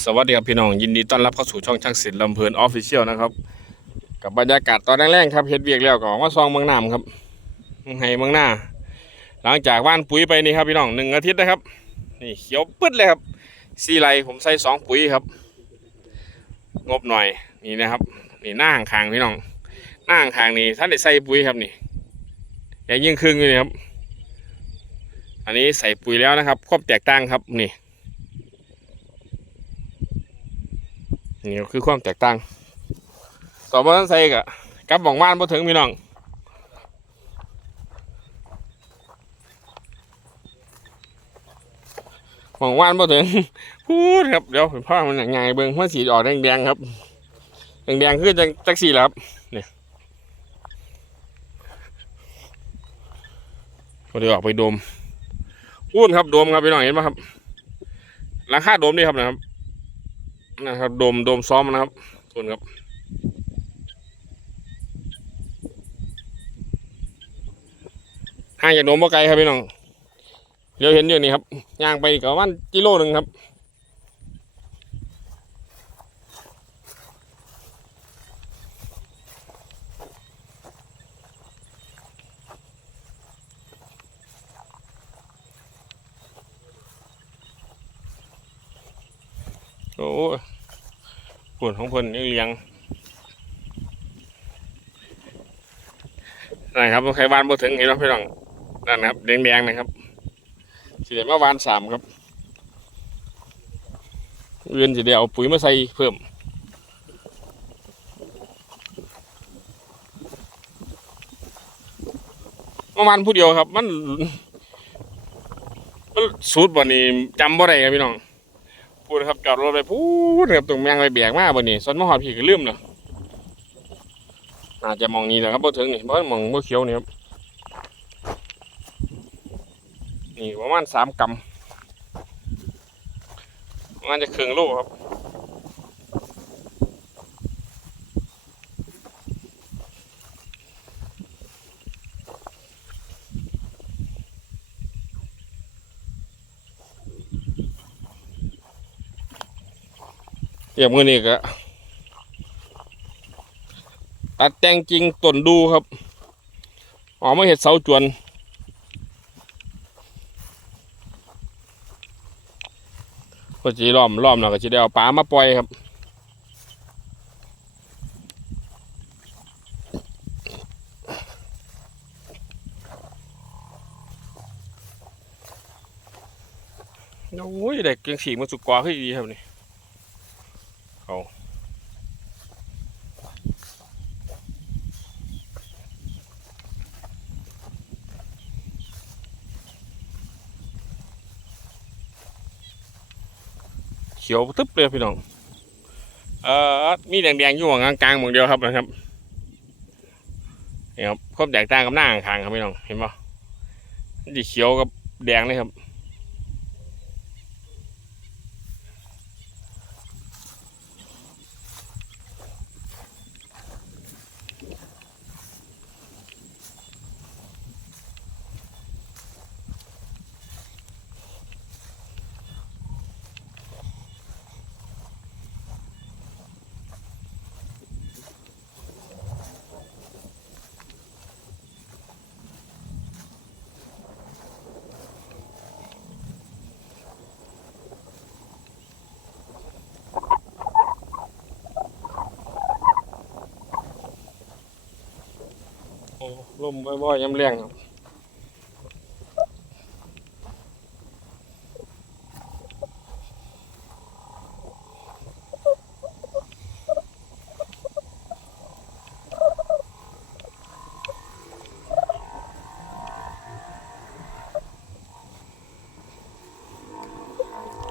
สวัสดีครับพี่น้องยินดีต้อนรับเข้าสู่ช่องช่างศิลป์ลำเพลินออฟฟิเชียลนะครับ กับบรรยากาศตอนแรกๆครับเฮ็ดเวียกแล้วก็ออกมาซองเมืองน้ำครับเมืองไห้เมืองหน้า หลังจากว่านปุ๋ยไปนี่ครับพี่น้องหนึ่งอาทิตย์นะครับ นี่เขียวปึ๊ดเลยครับซีไรผมใส่สองปุ๋ยครับ งบหน่อยนี่นะครับ นี่หน้าข้างพี่น้องหน้าข้างนี่ท่านได้ใส่ปุ๋ยครับนี่อย่างยิ่งครึ่งเลยครับ อันนี้ใส่ปุ๋ยแล้วนะครับความแตกต่างครับนี่ นี่คือความแตกต่างต่อมาใส่กะกับหม่องว่านบ่ถึงพี่น้องหม่องว่านบ่ถึงพูดครับเดี๋ยวผมพ่อมันยังไงเบิ่งมันสีออกแดงๆครับแดงๆคือจังจักสีแล้วครับนี่ก็เดี๋ยวออกไปดมพูดครับดมครับพี่น้องเห็นไหมครับราคาดมนี่ครับนะครับ นะครับ โดมโดมซ้อมนะครับทุนครับห่างจากโดมบ่ไกลครับพี่น้องเดี๋ยวเห็นอยู่นี่ครับย่างไปอีกประมาณกิโลหนึ่งครับโอ้ วดของเพิ่นยังเลี้ยงนั่นครับใครวานบ่ถึงเห็นไหมพี่น้องนั่นนะครับแดงๆนะครับสิเดียวมาวานสามครับเวียนสิเดียวเอาปุ๋ยมาใส่เพิ่มเมื่อวานผู้เดียวครับ มันมันสูตรบ่นี่จำบ่ได้ครับพี่น้อง พูดนะครับจอดรถไปพูดครับตรงแมงไปแบกมากบนนี้ส่วนมหอดผีก็ลืมเนาะอาจจะมองนี้แหละครับบ่ถึงนี่บ่มองบ่เขียวนี่ครับนี่ประมาณสามกำมันจะครึ่งโลครับ เดี๋ยวมือนี้ก็ตัดแต่งจริงต้นดูครับออกมาเห็ดเสาจวนก็จีล้อมล้อมแล้วก็จะได้เอาปลามาปล่อยครับโอ้ยเด็กเก่งสีมันสุกกว่าขึ้นดีครับนี่ ขียวตึ๊บเลยพี่น้องเอ่อมีแดงๆอยู่ห่างกลางๆหมองเดียวครับนะครับนี่ครับความแตกต่างกับหน้าข้างครับพี่น้องเห็นปะมันจะเขียวกับแดงเลยครับ ลมบ่อยๆย้ำแรงครับ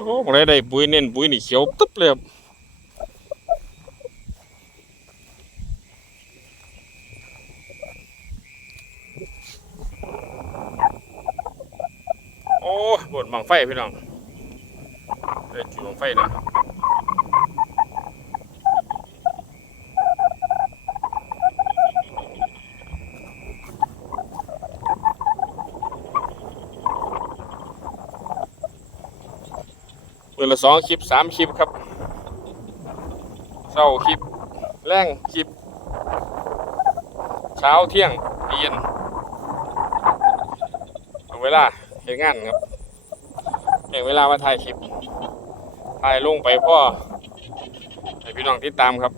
โอ้ผมได้ได้ปุ๋ยเน้นปุ๋ยนี่เขียวตึ๊บเลยครับ โอ้บนบังไฟพี่น้องได้จุดบังไฟนะเปิดละสองคลิปสามคลิปครับเศร้าคลิปแรงคลิป เช้าเที่ยงเย็นเอาเวลาเห็นงานครับ แบ่งเวลามาถ่ายคลิปถ่ายลงไปพ่อให้พี่น้องติดตามครับ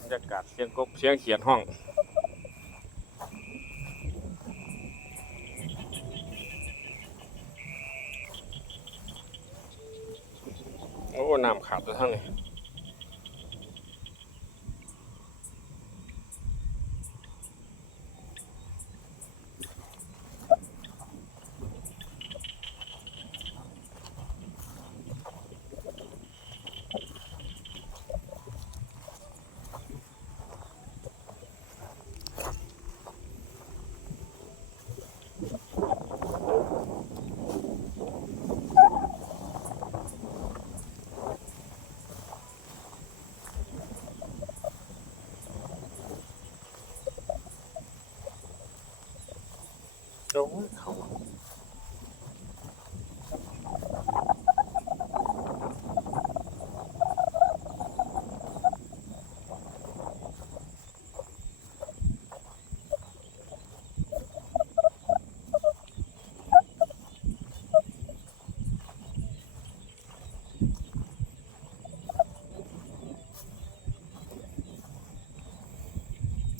บรรยากาศเสียงกบเสียงเขียดห้อง น้ำ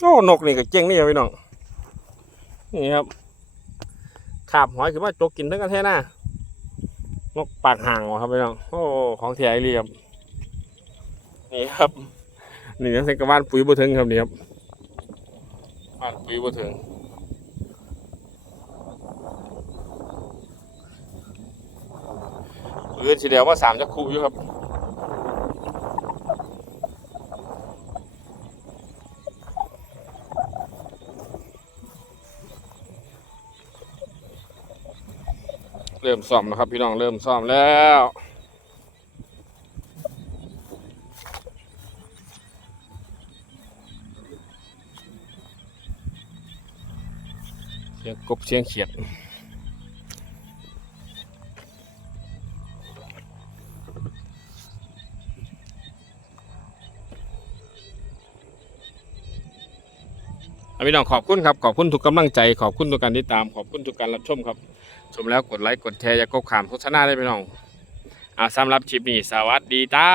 โอ้นกนี่ก็เจ๋งนี่ครับพี่น้องนี่ครับขาบหอยคือว่าจกกินทั้งกระแทหน้านกปากห่างวะครับพี่น้องโอ้ของแท้เรียบนี่ครับนี่นั่นเป็นกระบ้านปุ๋ยบัวถึงครับนี่ครับบ้านปุ๋ยบัวถึงเรือนสีเดียวว่าสามจะคูอยู่ครับ เริ่มซ่อมแล้วครับ พี่น้องเริ่มซ่อมแล้วเสียงกบเสียงเขียดพี่น้องขอบคุณครับ ขอบคุณทุกกำลังใจ ขอบคุณทุกการติดตาม ขอบคุณทุกการรับชมครับ ชมแล้วกดไลค์กดแชร์อย่ากกขามโฆษณาได้พี่น้องอ่าสำหรับคลิปนี้สวัสดีจ้า